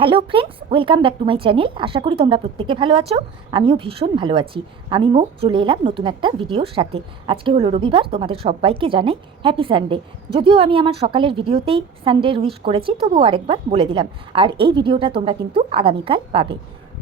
Hello friends, welcome back to my channel. আশা করি তোমরা প্রত্যেকে ভালো আছো। আমিও ভীষণ ভালো আছি। আমি চলে এলাম নতুন একটা ভিডিওর সাথে। আজকে হলো রবিবার, তোমাদের সবাইকে জানাই হ্যাপি সানডে। যদিও আমি আমার সকালের ভিডিওতেই সানডে উইশ করেছি, তবুও আরেকবার বলে দিলাম। আর এই ভিডিওটা তোমরা কিন্তু আগামীকাল পাবে।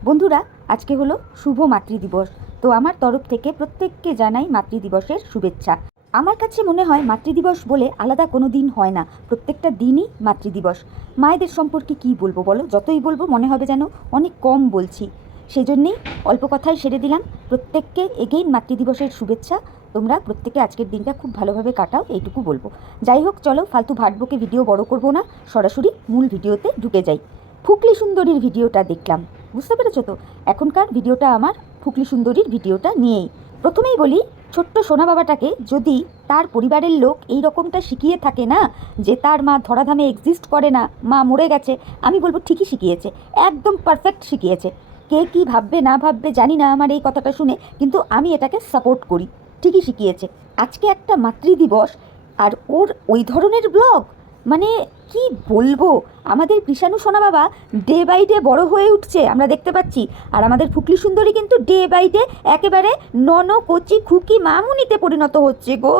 বন্ধুরা, আজকে হলো শুভ মাতৃদিবস। তো আমার তরফ থেকে প্রত্যেককে জানাই মাতৃদিবসের শুভেচ্ছা। আমার কাছে মনে হয় মাতৃদিবস বলে আলাদা কোনো দিন হয় না, প্রত্যেকটা দিনই মাতৃদিবস। মায়েদের সম্পর্কে কি বলবো বলো, যতই বলবো মনে হবে যেন অনেক কম বলছি। সেই জন্যেই অল্প কথায় সেরে দিলাম। প্রত্যেককে এগেইন মাতৃদিবসের শুভেচ্ছা। তোমরা প্রত্যেকে আজকের দিনটা খুব ভালোভাবে কাটাও, এইটুকু বলবো। যাই হোক, চলো ফালতু ভাটবকে ভিডিও বড় করবো না, সরাসরি মূল ভিডিওতে ঢুকে যাই। ফুকলি সুন্দরীর ভিডিওটা দেখলাম, বুঝতে পেরেছো তো? এখনকার ভিডিওটা আমার ফুকলি সুন্দরীর ভিডিওটা নিয়েই। প্রথমেই বলি, ছোট্ট সোনা বাবাটাকে যদি তার পরিবারের লোক এই রকমটা শিখিয়ে থাকে না, যে তার মা ধরাধামে এক্সিস্ট করে না, মা মরে গেছে, আমি বলবো ঠিকই শিখিয়েছে, একদম পারফেক্ট শিখিয়েছে। কে কি ভাববে না ভাববে জানি না আমার এই কথাটা শুনে, কিন্তু আমি এটাকে সাপোর্ট করি। ঠিকই শিখিয়েছে। আজকে একটা মাতৃদিবস, আর ওর ওই ধরনের ব্লগ, মানে কি বলবো। আমাদের কৃষাণু সোনা বাবা ডে বাই ডে বড় হয়ে উঠছে, আমরা দেখতে পাচ্ছি। আর আমাদের ফুকলি সুন্দরী কিন্তু ডে বাই ডে একেবারে কচি খুকি মামুনিতে পরিণত হচ্ছে গো।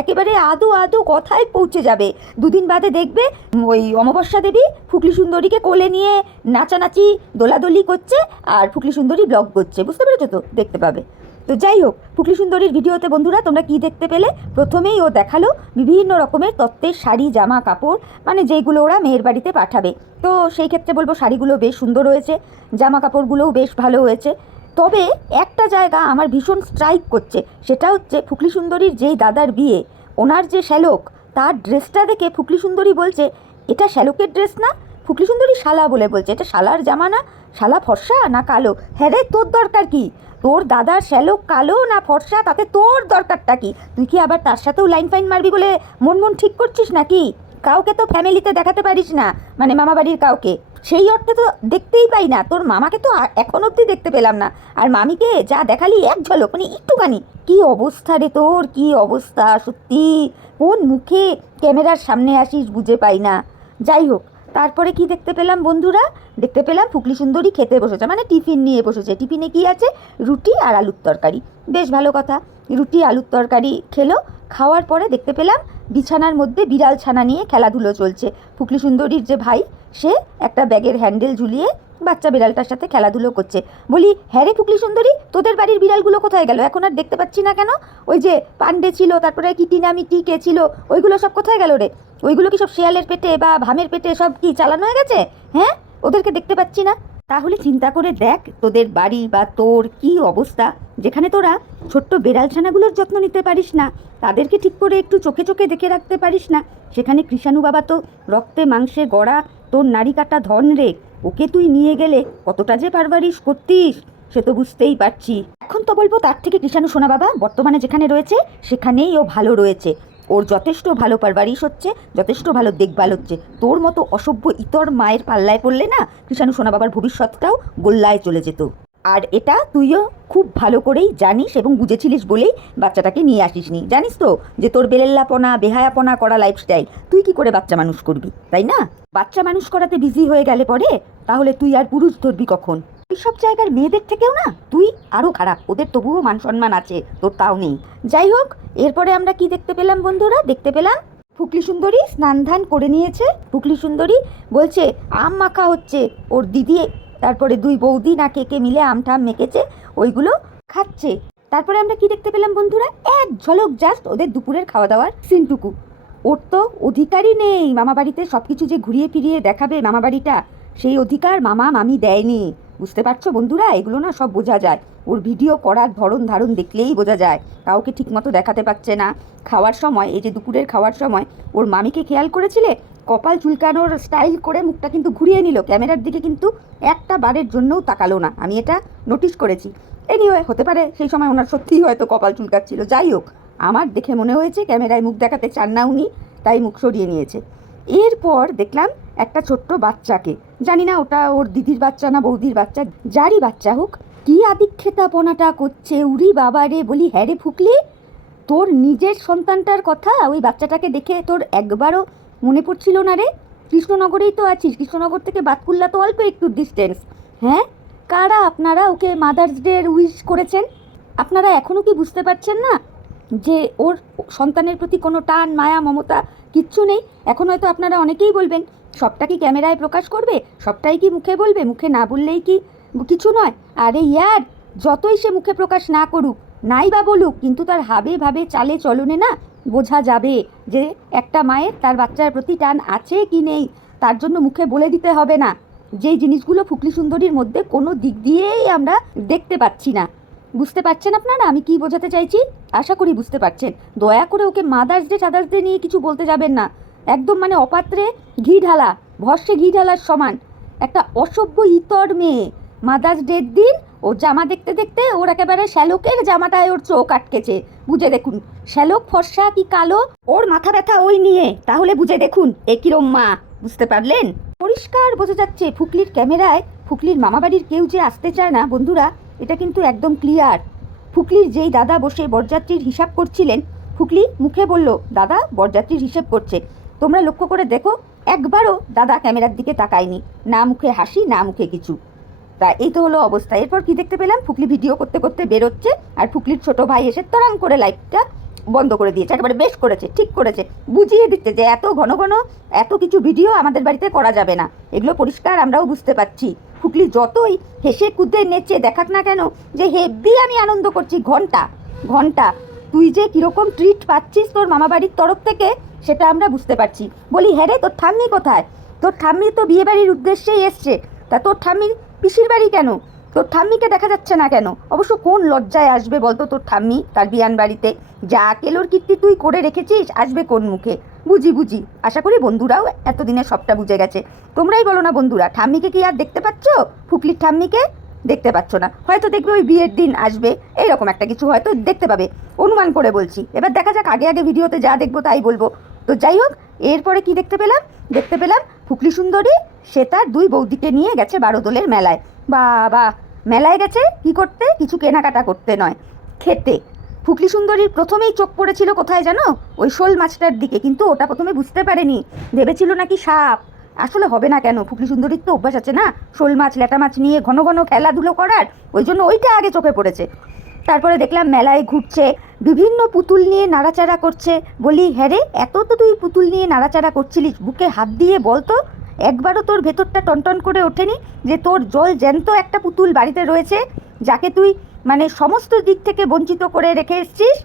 একেবারে আদু আদু কথায় পৌঁছে যাবে। দুদিন বাদে দেখবে ওই অমাবস্যা দেবী ফুকলি সুন্দরীকে কোলে নিয়ে নাচানাচি দোলাদলি করছে, আর ফুকলি সুন্দরী ব্লগ করছে, বুঝতে পেরেছো তো? দেখতে পাবে। তো যাই হোক, ফুকলি সুন্দরীর ভিডিওতে বন্ধুরা তোমরা কি দেখতে পেলে? প্রথমেই ও দেখালো বিভিন্ন রকমের তত্ত্বের শাড়ি, জামা কাপড়, মানে যেইগুলো ওরা মেয়ের বাড়িতে পাঠাবে। তো সেই ক্ষেত্রে বলবো শাড়িগুলো বেশ সুন্দর হয়েছে, জামা কাপড়গুলোও বেশ ভালো হয়েছে। তবে একটা জায়গা আমার ভীষণ স্ট্রাইক করছে, সেটা হচ্ছে ফুকলি সুন্দরীর যেই দাদার বিয়ে, ওনার যে শ্যালক, তার ড্রেসটা দেখে ফুকলি সুন্দরী বলছে এটা শ্যালকের ড্রেস না। ফুকলি সুন্দরী শালা বলে বলছে এটা শালার জামা না, শালা ফর্সা না কালো। হ্যাঁ রে, তোর দরকার কি? তোর দাদার শ্যালক কালো না ফর্সা, তাতে তোর দরকারটা কি? তুই কি আবার তার সাথেও লাইন ফাইন মারবি বলে মন ঠিক করছিস নাকি? কাউকে তো ফ্যামিলিতে দেখাতে পারিস না, মানে মামা বাড়ির কাউকে। সেই অর্থে তো দেখতেই পাই না, তোর মামাকে তো এখন অবধি দেখতে পেলাম না। আর মামিকে যা দেখালি এক ঝলক, মানে একটুখানি। কি অবস্থা রে তোর, কি অবস্থা সত্যি। কোন মুখে ক্যামেরার সামনে আসিস বুঝে পাই না। যাই হোক, তারপরে কি দেখতে পেলাম বন্ধুরা? দেখতে পেলাম ফুকলি সুন্দরী খেতে বসেছে, মানে টিফিন নিয়ে বসেছে। টিফিনে কি আছে? রুটি আর আলুর তরকারি। বেশ ভালো কথা, রুটি আলুর তরকারি খেলো। খাওয়ার পরে দেখতে পেলাম বিছানার মধ্যে বিড়াল ছানা নিয়ে খেলাধুলো চলছে। ফুকলি সুন্দরীর যে ভাই, সে একটা ব্যাগের হ্যান্ডেল ঝুলিয়ে বাচ্চা বিড়ালটার সাথে খেলাধুলো করছে। বলি হ্যাঁ রে ফুকলি সুন্দরী, তোদের বাড়ির বিড়ালগুলো কোথায় গেল? এখন আর দেখতে পাচ্ছি না কেন? ওই যে পান্ডে ছিল, তারপরে কি টিনামিটি কে ছিল, ওইগুলো সব কোথায় গেল রে? ওইগুলো কি সব শেয়ালের পেটে বা ভামের পেটে সব কি চালানো হয়ে গেছে? হ্যাঁ, ওদেরকে দেখতে পাচ্ছি না। তাহলে চিন্তা করে দেখ তোদের বাড়ি বা তোর কি অবস্থা, যেখানে তোরা ছোট্ট বেড়াল ছানাগুলোর যত্ন নিতে পারিস না, তাদেরকে ঠিক করে একটু চোখে চোখে দেখে রাখতে পারিস না। সেখানে কৃষাণু বাবা তো রক্তে মাংসে গড়া তোর নারী কাটা ধন রে। ওকে তুই নিয়ে গেলে কতটা যে পারবারিশ করতিস সে তো বুঝতেই পারছি। এখন তো বলবো তার থেকে কৃষাণু সোনা বাবা বর্তমানে যেখানে রয়েছে সেখানেই ও ভালো রয়েছে। ওর যথেষ্ট ভালো পারবারিশ হচ্ছে, যথেষ্ট ভালো দেখভাল হচ্ছে। তোর মতো অসভ্য ইতর মায়ের পাল্লায় পড়লে না কৃষাণু সোনা বাবার ভবিষ্যৎটাও গোল্লায় চলে যেত। আর এটা তুইও খুব ভালো করেই জানিস এবং বুঝেছিলিস বলেই বাচ্চাটাকে নিয়ে আসিসনি। জানিস তো যে তোর বেলেল্লাপনা বেহায়াপনা করা লাইফস্টাইল, তুই কি করে বাচ্চা মানুষ করবি, তাই না? বাচ্চা মানুষ করাতে বিজি হয়ে গেলে পরে তাহলে তুই আর পুরুষ ধরবি কখন? সব জায়গার মেয়েদের থেকেও না তুই আরও খারাপ। ওদের তবুও মান সম্মান আছে, তোর তাও নেই। যাই হোক, এরপরে আমরা কি দেখতে পেলাম বন্ধুরা? দেখতে পেলাম ফুকলি সুন্দরী স্নান ধান করে নিয়েছে। ফুকলি সুন্দরী বলছে আম মাখা হচ্ছে, ওর দিদি তারপরে দুই বৌদি না কে কে মিলে আমঠাম মেখেছে, ওইগুলো খাচ্ছে। তারপরে আমরা কি দেখতে পেলাম বন্ধুরা? এক ঝলক জাস্ট ওদের দুপুরের খাওয়া দাওয়ার সিনটুকু। ওর তো অধিকারই নেই মামা বাড়িতে সব কিছু যে ঘুরিয়ে ফিরিয়ে দেখাবে মামা বাড়িটা, সেই অধিকার মামা মামি দেয়নি। বুঝতে পারছো বন্ধুরা? এগুলো না সব বোঝা যায়। ওর ভিডিও করার ধরন ধারণ দেখলেই বোঝা যায়। কাউকে ঠিকমতো দেখাতে পারছে না। খাওয়ার সময়, এই যে দুপুরের খাওয়ার সময়, ওর মামিকে খেয়াল করেছিলে? কপাল চুলকানোর স্টাইল করে মুখটা কিন্তু ঘুরিয়ে নিল, ক্যামেরার দিকে কিন্তু একটা বারের জন্যও তাকালো না। আমি এটা নোটিশ করেছি। এনিওয়ে, হতে পারে সেই সময় ওনার সত্যিই হয়তো কপাল চুলকাচ্ছিল। যাই হোক, আমার দেখে মনে হয়েছে ক্যামেরায় মুখ দেখাতে চান না উনি, তাই মুখ সরিয়ে নিয়েছে। এরপর দেখলাম একটা ছোট্ট বাচ্চাকে, জানি না ওটা ওর দিদির বাচ্চা না বৌদির বাচ্চা, যারই বাচ্চা হোক, কি আদিক্ষেতাপনাটা করছে। উরি বাবা রে! বলি হ্যাঁ রে ফুকলি, তোর নিজের সন্তানটার কথা ওই বাচ্চাটাকে দেখে তোর একবারও মনে পড়ছিল না রে? কৃষ্ণনগরেই তো আছিস, কৃষ্ণনগর থেকে বাতকুল্লা তো অল্প একটু ডিস্টেন্স। হ্যাঁ, কারা আপনারা ওকে মাদার্স ডে উইশ করেছেন? আপনারা এখনও কি বুঝতে পারছেন না যে ওর সন্তানের প্রতি কোনো টান মায়া মমতা কিচ্ছু নেই? এখন হয়তো আপনারা অনেকেই বলবেন সবটা কি ক্যামেরায় প্রকাশ করবে, সবটাই কি মুখে বলবে, মুখে না বললেই কি কিছু নয়? আরে ইয়ার, যতই সে মুখে প্রকাশ না করুক, নাই বা বলুক, কিন্তু তার হাবে ভাবে চালে চলনে না বোঝা যাবে যে একটা মায়ের তার বাচ্চার প্রতি টান আছে কি নেই। তার জন্য মুখে বলে দিতে হবে না। যেই জিনিসগুলো ফুকলি সুন্দরীর মধ্যে কোনো দিক দিয়েই আমরা দেখতে পাচ্ছি না। বুঝতে পারছেন আপনারা আমি কি বোঝাতে চাইছি? আশা করি বুঝতে পারছেন। দয়া করে ওকে মাদার্স ডে টাদার্স ডে নিয়ে কিছু বলতে যাবেন না। একদম মানে অপাত্রে ঘি ঢালা, ভস্যে ঘি ঢালার সমান একটা অসভ্য ইতর মেয়ে। মাদার্স ডের দিন ও জামা দেখতে দেখতে ওর একেবারে শ্যালকের জামাটায় ওর চোখ আটকেছে। বুঝে দেখুন, শ্যালক ফর্সা কি কালো, ওর মাথা ব্যথা ওই নিয়ে, তাহলে বুঝে দেখুন এ কিরম মা। বুঝতে পারলেন? পরিষ্কার বোঝা যাচ্ছে ফুকলির ক্যামেরায় ফুকলির মামাবাড়ির কেউ যে আসতে চায় না বন্ধুরা, এটা কিন্তু একদম ক্লিয়ার। ফুকলির যেই দাদা বসে বরযাত্রীর হিসাব করছিলেন, ফুকলি মুখে বলল দাদা বরযাত্রীর হিসেব করছে। তোমরা লক্ষ্য করে দেখো, একবারও দাদা ক্যামেরার দিকে তাকায়নি, না মুখে হাসি না মুখে কিছু। তা এই তো হলো অবস্থা। এরপর কি দেখতে পেলাম, ফুকলি ভিডিও করতে করতে বেরোচ্ছে, আর ফুকলির ছোট ভাই এসে তরাং করে লাইটটা বন্ধ করে দিয়েছে। একেবারে বেশ করেছে, ঠিক করেছে, বুঝিয়ে দিচ্ছে যে এত ঘন ঘন এত কিছু ভিডিও আমাদের বাড়িতে করা যাবে না। এগুলো পরিষ্কার আমরাও বুঝতে পারছি। ফুকলি যতই হেসে কুদে নেচে দেখাক না কেন যে হেব্বি আমি আনন্দ করছি, ঘন্টা ঘন্টা তুই যে কীরকম ট্রিট পাচ্ছিস তোর মামাবাড়ির তরফ থেকে সেটা আমরা বুঝতে পারছি। বলি হ্যাঁ রে, তোর ঠাম্মি কোথায়? তোর ঠাম্মি তো বিয়েবাড়ির উদ্দেশ্যেই এসছে, তা তোর ঠাম্মির পিসির বাড়ি কেন? তোর ঠাম্মিকে দেখা যাচ্ছে না কেন? অবশ্য কোন লজ্জায় আসবে বলতো তোর ঠাম্মি তার বিয়ান বাড়িতে? যা কেলোর কীর্তি তুই করে রেখেছিস, আসবে কোন মুখে? বুঝি আশা করি বন্ধুরাও এতদিনে সবটা বুঝে গেছে। তোমরাই বলো না বন্ধুরা, ঠাম্মিকে কি আর দেখতে পাচ্ছ? ফুকলির ঠাম্মিকে দেখতে পাচ্ছ না, হয়তো দেখবে ওই বিয়ের দিন আসবে, এইরকম একটা কিছু হয়তো দেখতে পাবে, অনুমান করে বলছি। এবার দেখা যাক, আগে আগে ভিডিওতে যা দেখবো তাই বলবো। তো যাই হোক, এরপরে কি দেখতে পেলাম ফুকলি সুন্দরী সে তার দুই বৌদিকে নিয়ে গেছে বারোদোলের মেলায়। বাবা, মেলায় গেছে কি করতে? কিছু কেনাকাটা করতে নয়, খেতে। ফুকলি সুন্দরীর প্রথমেই চোখ পড়েছিল কোথায় জানো? ওই শোল মাছটার দিকে, কিন্তু ওটা প্রথমে বুঝতে পারেনি, ভেবেছিল নাকি সাপ। আসলে হবে না কেন, ফুকলি সুন্দরীর তো অভ্যাস আছে না শোল মাছ ল্যাটা মাছ নিয়ে ঘন ঘন খেলাধুলো করার, ওই জন্য ওইটা আগে চোখে পড়েছে। তারপরে দেখলাম মেলায় ঘুরছে, বিভিন্ন পুতুল নিয়ে নাড়াচাড়া করছে। বলি হ্যাঁ রে, এত তো তুই পুতুল নিয়ে নাড়াচাড়া করছিলিস, বুকে হাত দিয়ে বলতো একবারও তোর ভেতরটা টনটন করে ওঠেনি যে তোর জল জ্যান্ত একটা পুতুল বাড়িতে রয়েছে যাকে তুই মানে সমস্ত দিক থেকে বঞ্চিত করে রেখে এসছিস?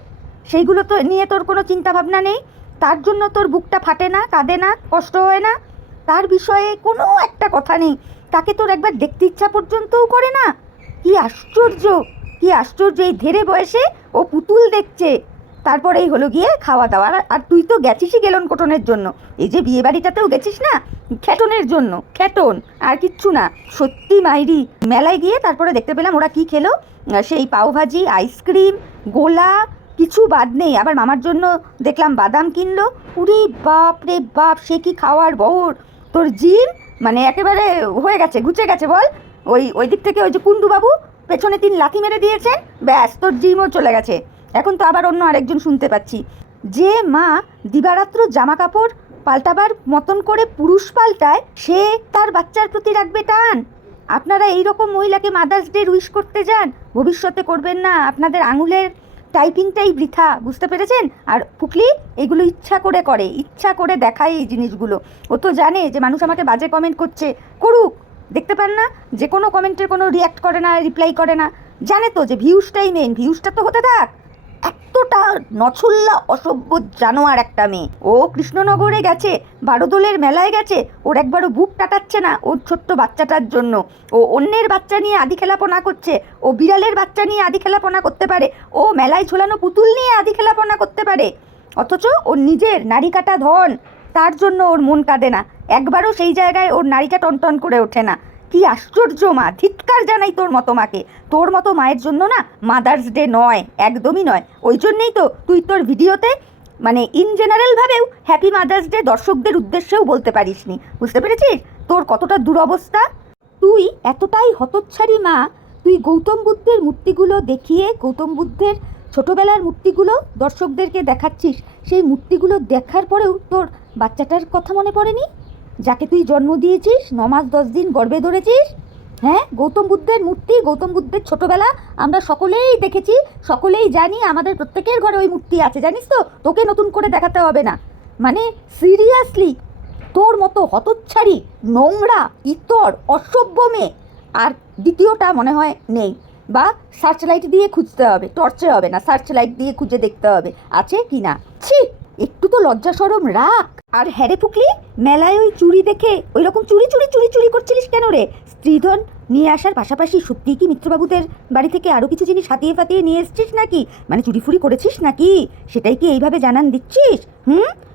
সেইগুলো তো নিয়ে তোর কোনো চিন্তা ভাবনা নেই, তার জন্য তোর বুকটা ফাটে না, কাঁদে না, কষ্ট হয় না? তার বিষয়ে কোনো একটা কথা নেই, তাকে তোর একবার দেখতে ইচ্ছা পর্যন্তও করে না? কি আশ্চর্য, কি আশ্চর্য! এই ধেরে বয়সে ও পুতুল দেখছে। তারপরেই হলো গিয়ে খাওয়া দাওয়া। আর তুই তো গেছিসই গেলন কোটনের জন্য, এই যে বিয়ে বাড়িটাতেও গেছিস না খ্যাটনের জন্য, খ্যাটন আর কিচ্ছু না। সত্যি মাইরি, মেলায় গিয়ে তারপরে দেখতে পেলাম ওরা কি খেলো, সেই পাওভাজি, আইসক্রিম, গোলা, কিছু বাদ নেই। আবার মামার জন্য দেখলাম বাদাম কিনলো। উরি বাপ রে বাপ, সে কি খাওয়ার বহর! তোর জিম মানে একেবারে হয়ে গেছে, ঘুচে গেছে বল। ওই দিক থেকে ওই যে কুণ্ডুবাবু পেছনে 3 লাথি মেরে দিয়েছেন, ব্যাস তোর জিমও চলে গেছে। এখন তো আবার অন্য আরেকজন শুনতে পাচ্ছি, যে মা দিবারাত্র জামা কাপড় পাল্টাবার মতন করে পুরুষ পাল্টায়, সে তার বাচ্চার প্রতি রাখবে টান। আপনারা এইরকম মহিলাকে মাদার্স ডে উইশ করতে যান, ভবিষ্যতে করবেন না, আপনাদের আঙুলের টাইপিংটাই বৃথা। বুঝতে পেরেছেন? আর ফুকলি এগুলো ইচ্ছা করে ইচ্ছা করে দেখায় এই জিনিসগুলো। ও তো জানে যে মানুষ আমাকে বাজে কমেন্ট করছে, করুক, দেখতে পান না যে কোনো কমেন্টের কোনো রিয়াক্ট করে না, রিপ্লাই করে না, জানে তো যে ভিউজটাই মেন, ভিউজটা তো হতে থাক। এতটা নছল্লা অসভ্য জানোয়ার একটা মেয়ে। ও কৃষ্ণনগরে গেছে, বারোদোলের মেলায় গেছে, ওর একবারও বুক টাটাচ্ছে না ওর ছোট্ট বাচ্চাটার জন্য। ও অন্যের বাচ্চা নিয়ে আদি খেলাপনা করছে, ও বিড়ালের বাচ্চা নিয়ে আদি খেলাপনা করতে পারে, ও মেলায় ঝোলানো পুতুল নিয়ে আদি খেলাপনা করতে পারে, অথচ ওর নিজের নারী কাটা ধন, তার জন্য ওর মন কাঁদে না, একবারও সেই জায়গায় ওর নারীটা টনটন করে ওঠে না। কি আশ্চর্য মা! ধিক্কার জানাই তোর মতো মাকে। তোর মতো মায়ের জন্য না মাদার্স ডে নয়, একদমই নয়। ওই জন্যেই তো তুই তোর ভিডিওতে মানে ইন জেনারেলভাবেও হ্যাপি মাদার্স ডে দর্শকদের উদ্দেশ্যেও বলতে পারিসনি। বুঝতে পেরেছিস তোর কতটা দুরবস্থা? তুই এতটাই হতচ্ছাড়ি মা, তুই গৌতম বুদ্ধের মূর্তিগুলো দেখিয়ে, গৌতম বুদ্ধের ছোটোবেলার মূর্তিগুলো দর্শকদেরকে দেখাচ্ছিস, সেই মূর্তিগুলো দেখার পরেও তোর বাচ্চাটার কথা মনে পড়েনি? যাকে তুই জন্ম দিয়েছিস, 9 মাস 10 দিন গর্ভে ধরেছিস, হ্যাঁ, গৌতম বুদ্ধের মূর্তি, গৌতম বুদ্ধের ছোটবেলা আমরা সকলেই দেখেছি, সকলেই জানি, আমাদের প্রত্যেকের ঘরে ওই মূর্তি আছে, জানিস তো, তোকে নতুন করে দেখাতে হবে না। মানে সিরিয়াসলি, তোর মতো হতচ্ছাড়ি, নোংরা, ইতর, অসভ্য মেয়ে আর দ্বিতীয়টা মনে হয় নেই। বা সার্চ লাইট দিয়ে খুঁজতে হবে, টর্চে হবে না, সার্চ লাইট দিয়ে খুঁজে দেখতে হবে আছে কি না। ছি, একটু তো লজ্জা সরম রাখ। আর হ্যারে ফুকলি, মেলায় ওই চুড়ি দেখে ওই রকম চুরি চুরি চুরি চুরি করছিলিস কেন রে? স্ত্রীধন নিয়ে আসার পাশাপাশি সত্যিই কি মিত্রবাবুদের বাড়ি থেকে আরও কিছু জিনিস হাতিয়ে ফাতিয়ে নিয়ে এসছিস নাকি? মানে চুরি ফুরি করেছিস নাকি? সেটাই কি এইভাবে জানান দিচ্ছিস?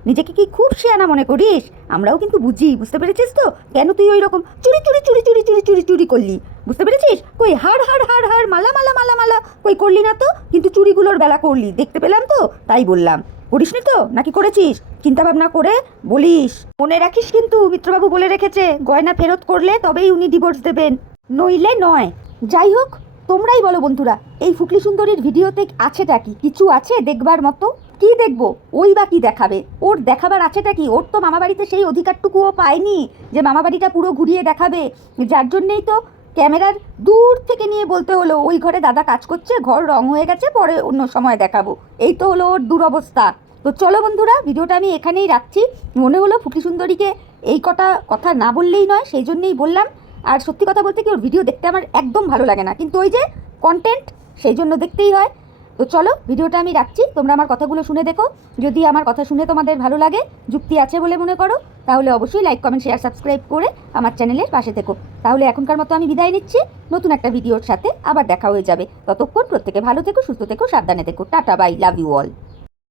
নিজেকে কি খুব শিয়ানা মনে করিস? আমরাও কিন্তু বুঝি, বুঝতে পেরেছিস তো কেন তুই ওই রকম চুরি চুরি চুরি চুরি চুরি চুরি চুরি করলি? বুঝতে পেরেছিস? কই হাড় হাড় হাড় হাড় মালা মালা মালা মালা কই করলি না তো, কিন্তু চুরিগুলোর বেলা করলি, দেখতে পেলাম তো, তাই বললাম। করিসনি তো নাকি করেছিস? চিন্তা ভাবনা করে বলিস। মনে রাখিস কিন্তু, মিত্রবাবু বলে রেখেছে, গয়না ফেরত করলে তবেই উনি ডিভোর্স দেবেন, নইলে নয়। যাই হোক, তোমরাই বলো বন্ধুরা, এই ফুকলি সুন্দরীর ভিডিওতে আছেটা কি? কিছু আছে দেখবার মতো? কি দেখবো? ওই বা কি দেখাবে? ওর দেখাবার আছেটা কি? ওর তো মামাবাড়িতে সেই অধিকারটুকুও পায়নি যে মামাবাড়িটা পুরো ঘুরিয়ে দেখাবে, যার জন্যেই তো ক্যামেরার দূর থেকে নিয়ে বলতে হলো ওই ঘরে দাদা কাজ করছে, ঘর রং হয়ে গেছে, পরে অন্য সময় দেখাবো। এই তো হলো ওর দুরবস্থা। তো চলো বন্ধুরা, ভিডিওটা আমি এখানেই রাখছি। মনে হলো ফুকলি সুন্দরীকে এই কটা কথা না বললেই নয়, সেই জন্যেই বললাম। আর সত্যি কথা বলতে কি, ওর ভিডিও দেখতে আমার একদম ভালো লাগে না, কিন্তু ওই যে কন্টেন্ট, সেই জন্য দেখতেই হয়। তো চলো, ভিডিওটা আমি রাখছি, তোমরা আমার কথাগুলো শুনে দেখো। যদি আমার কথা শুনে তোমাদের ভালো লাগে, যুক্তি আছে বলে মনে করো, তাহলে অবশ্যই লাইক কমেন্ট শেয়ার সাবস্ক্রাইব করে আমার চ্যানেলের পাশে থেকো। তাহলে এখনকার মতো আমি বিদায় নিচ্ছি, নতুন একটা ভিডিওর সাথে আবার দেখা হয়ে যাবে। ততক্ষণ প্রত্যেকে ভালো থেকো, সুস্থ থেকো, সাবধানে থেকো। Tata, bye, love you all.